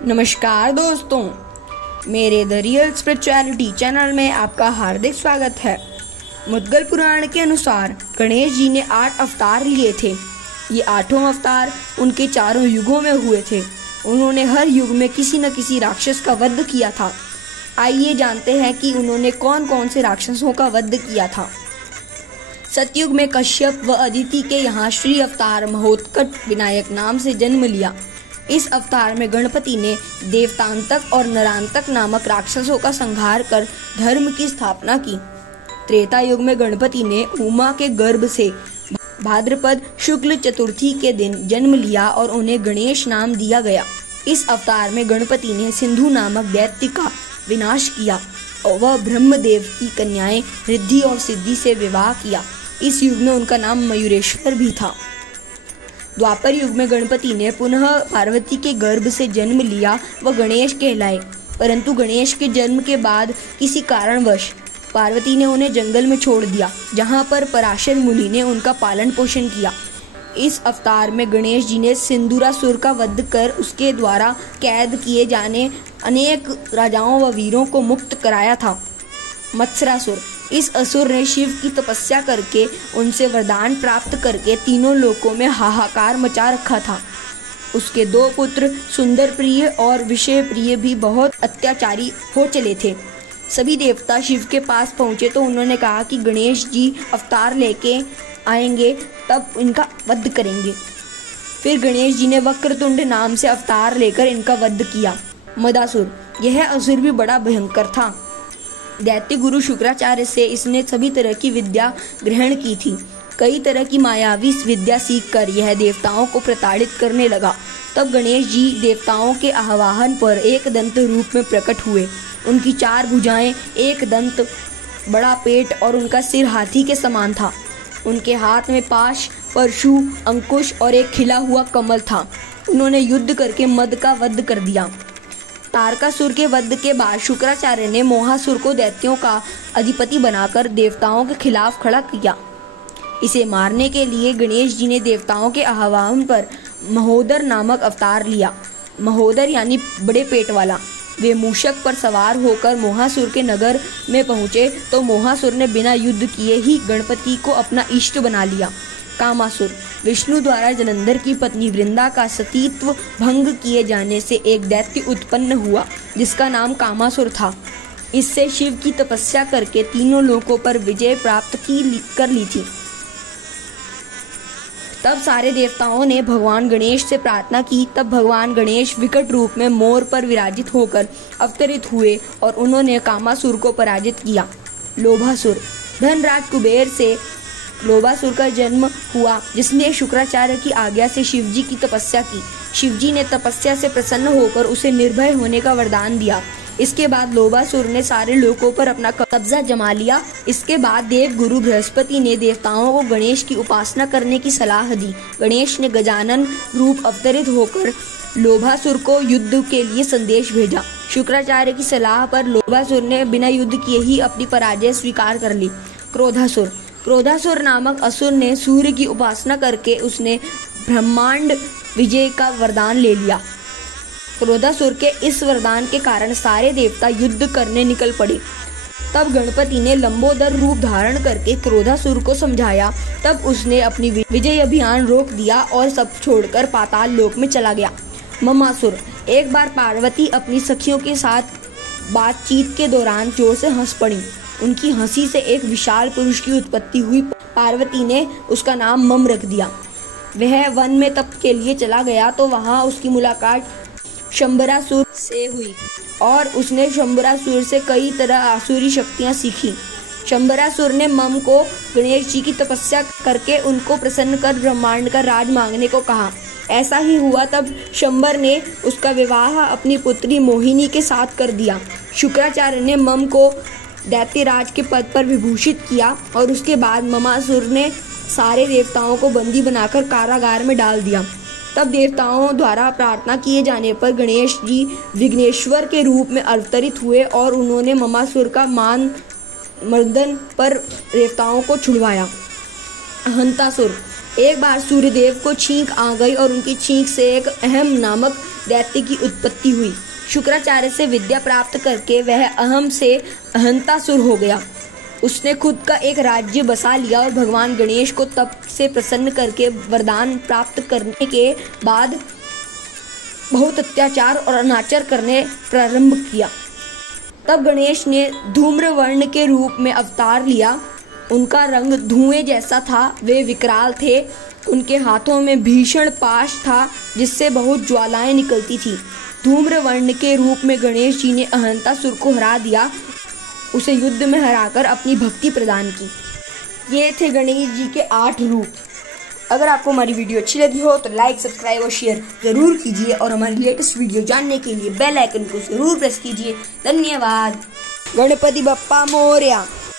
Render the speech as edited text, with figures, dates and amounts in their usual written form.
नमस्कार दोस्तों, मेरे द रियल स्पिरिचुअलिटी चैनल में आपका हार्दिक स्वागत है। मुद्गल पुराण के अनुसार गणेश जी ने 8 अवतार लिए थे। ये 8 अवतार उनके 4 युगों में हुए थे। उन्होंने हर युग में किसी न किसी राक्षस का वध किया था। आइए जानते हैं कि उन्होंने कौन कौन से राक्षसों का वध किया था। सतयुग में कश्यप व अदिति के यहाँ श्री अवतार महोत्कट विनायक नाम से जन्म लिया। इस अवतार में गणपति ने देवतांतक और नरांतक नामक राक्षसों का संहार कर धर्म की स्थापना की। त्रेता युग में गणपति ने उमा के गर्भ से भाद्रपद शुक्ल चतुर्थी के दिन जन्म लिया और उन्हें गणेश नाम दिया गया। इस अवतार में गणपति ने सिंधु नामक दैत्य का विनाश किया और वह ब्रह्मदेव की कन्याएं रिद्धि और सिद्धि से विवाह किया। इस युग में उनका नाम मयूरेश्वर भी था। द्वापर युग में गणपति ने पुनः पार्वती के गर्भ से जन्म लिया व गणेश कहलाए, परंतु गणेश के जन्म के बाद किसी कारणवश पार्वती ने उन्हें जंगल में छोड़ दिया, जहां पर पराशर मुनि ने उनका पालन पोषण किया। इस अवतार में गणेश जी ने सिंदूरासुर का वध कर उसके द्वारा कैद किए जाने अनेक राजाओं व वीरों को मुक्त कराया था। मत्सरासुर, इस असुर ने शिव की तपस्या करके उनसे वरदान प्राप्त करके तीनों लोकों में हाहाकार मचा रखा था। उसके 2 पुत्र सुंदर प्रिय और विषय प्रिय भी बहुत अत्याचारी हो चले थे। सभी देवता शिव के पास पहुंचे तो उन्होंने कहा कि गणेश जी अवतार लेके आएंगे, तब इनका वध करेंगे। फिर गणेश जी ने वक्रतुंड नाम से अवतार लेकर इनका वध किया। मदासुर, यह असुर भी बड़ा भयंकर था। दैत्य गुरु शुक्राचार्य से इसने सभी तरह की विद्या ग्रहण की थी। कई तरह की मायावी विद्या सीखकर यह देवताओं को प्रताड़ित करने लगा। तब गणेश जी देवताओं के आह्वान पर एक दंत रूप में प्रकट हुए। उनकी 4 भुजाएं, एक दंत, बड़ा पेट और उनका सिर हाथी के समान था। उनके हाथ में पाश, परशु, अंकुश और एक खिला हुआ कमल था। उन्होंने युद्ध करके मद का वध कर दिया। तारकासुर के वध के बाद शुक्राचार्य ने मोहासुर को दैत्यों का अधिपति बनाकर देवताओं के खिलाफ खड़ा किया। इसे मारने के लिए गणेश जी ने देवताओं के आह्वान पर महोदर नामक अवतार लिया। महोदर यानी बड़े पेट वाला। वे मूषक पर सवार होकर मोहासुर के नगर में पहुंचे तो मोहासुर ने बिना युद्ध किए ही गणपति को अपना इष्ट बना लिया। कामासुर, विष्णु द्वारा जलंधर की पत्नी वृंदा का सतीत्व भंग किए जाने से एक दैत्य उत्पन्न हुआ जिसका नाम कामासुर था। इससे शिव की तपस्या करके तीनों लोकों पर विजय प्राप्त कर ली थी। तब सारे देवताओं ने भगवान गणेश से प्रार्थना की। तब भगवान गणेश विकट रूप में मोर पर विराजित होकर अवतरित हुए और उन्होंने कामासुर को पराजित किया। लोभासुर, धनराज कुबेर से लोभासुर का जन्म हुआ, जिसने शुक्राचार्य की आज्ञा से शिवजी की तपस्या की। शिवजी ने तपस्या से प्रसन्न होकर उसे निर्भय होने का वरदान दिया। इसके बाद लोभासुर ने सारे लोकों पर अपना कब्जा जमा लिया। इसके बाद देव गुरु बृहस्पति ने देवताओं को गणेश की उपासना करने की सलाह दी। गणेश ने गजानन रूप अवतरित होकर लोभासुर को युद्ध के लिए संदेश भेजा। शुक्राचार्य की सलाह पर लोभासुर ने बिना युद्ध किए ही अपनी पराजय स्वीकार कर ली। क्रोधासुर, क्रोधासुर नामक असुर ने सूर्य की उपासना करके उसने ब्रह्मांड विजय का वरदान ले लिया। क्रोधासुर के इस वरदान के कारण सारे देवता युद्ध करने निकल पड़े। तब गणपति ने लंबोदर रूप धारण करके क्रोधासुर को समझाया। तब उसने अपनी विजय अभियान रोक दिया और सब छोड़कर पाताल लोक में चला गया। ममासुर, एक बार पार्वती अपनी सखियों के साथ बातचीत के दौरान जोर से हंस पड़ी। उनकी हंसी से एक विशाल पुरुष की उत्पत्ति हुई। पार्वती ने उसका नाम मम रख दिया। वह वन में तप के लिए चला गया तो वहां उसकी मुलाकात शंबरासुर से हुई और उसने शंबरासुर से कई तरह आसुरी शक्तियां सीखी। शंबरासुर ने मम को गणेश जी की तपस्या करके उनको प्रसन्न कर ब्रह्मांड का राज मांगने को कहा। ऐसा ही हुआ। तब शंबर ने उसका विवाह अपनी पुत्री मोहिनी के साथ कर दिया। शुक्राचार्य ने मम को दैत्यराज के पद पर विभूषित किया और उसके बाद ममासुर ने सारे देवताओं को बंदी बनाकर कारागार में डाल दिया। तब देवताओं द्वारा प्रार्थना किए जाने पर गणेश जी विघ्नेश्वर के रूप में अवतरित हुए और उन्होंने ममासुर का मान मर्दन पर देवताओं को छुड़वाया। हंतासुर, एक बार सूर्यदेव को छींक आ गई और उनकी छींक से एक अहम नामक दैत्य की उत्पत्ति हुई। शुक्राचार्य से विद्या प्राप्त करके वह अहम से अहंतासुर हो गया। उसने खुद का एक राज्य बसा लिया और भगवान गणेश को तप से प्रसन्न करके वरदान प्राप्त करने के बाद बहुत अत्याचार और अनाचार करने प्रारंभ किया। तब गणेश ने धूम्रवर्ण के रूप में अवतार लिया। उनका रंग धुएं जैसा था, वे विकराल थे। उनके हाथों में भीषण पाश था जिससे बहुत ज्वालाएं निकलती थी। धूम्रवर्ण के रूप में गणेश जी ने अहंतासुर को हरा दिया, उसे युद्ध में हराकर अपनी भक्ति प्रदान की। ये थे गणेश जी के 8 रूप। अगर आपको हमारी वीडियो अच्छी लगी हो तो लाइक, सब्सक्राइब और शेयर जरूर कीजिए और हमारी लेटेस्ट वीडियो जानने के लिए बेल आइकन को जरूर प्रेस कीजिए। धन्यवाद। गणपति बप्पा मोरया।